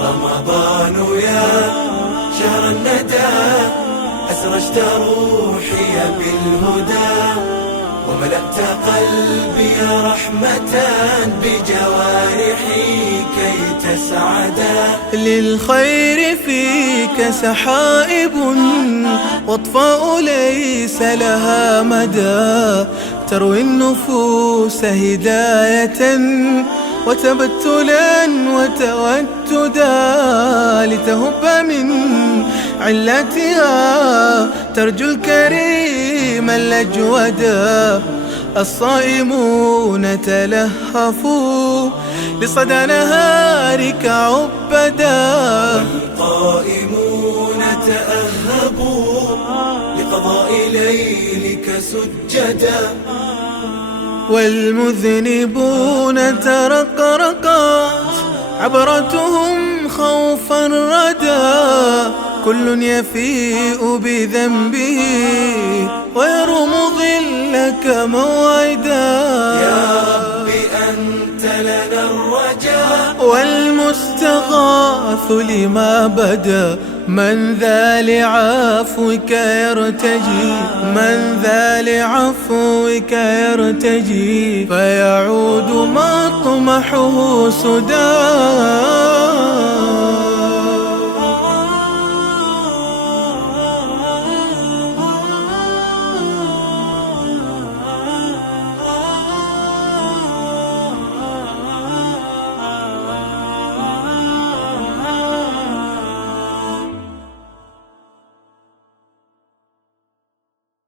رمضان يا شهر الندى، أسرجت روحي بالهدى، وملأت قلبي رحمة بجوارحي كي تسعدا. للخير فيك سحائب واطفاء ليس لها مدى، تروي النفوس هداية وتبتلا وتوددا، لتهب من علتها ترجو الكريم الأجودا. الصائمون تلهفوا لصدى نهارك عبدا، والقائمون تأهبوا لقضاء ليلك سجدا، والمذنبون ترقرقت عبرتهم خوفا ردا. كل يفيء بذنبه ويرم ظلك موعدا. يا رب أنت لنا الرجاء والمستغاث لما بدا. من ذا لعفوك يرتجي، من ذا لعفوك يرتجي، فيعود مطمحه سدى.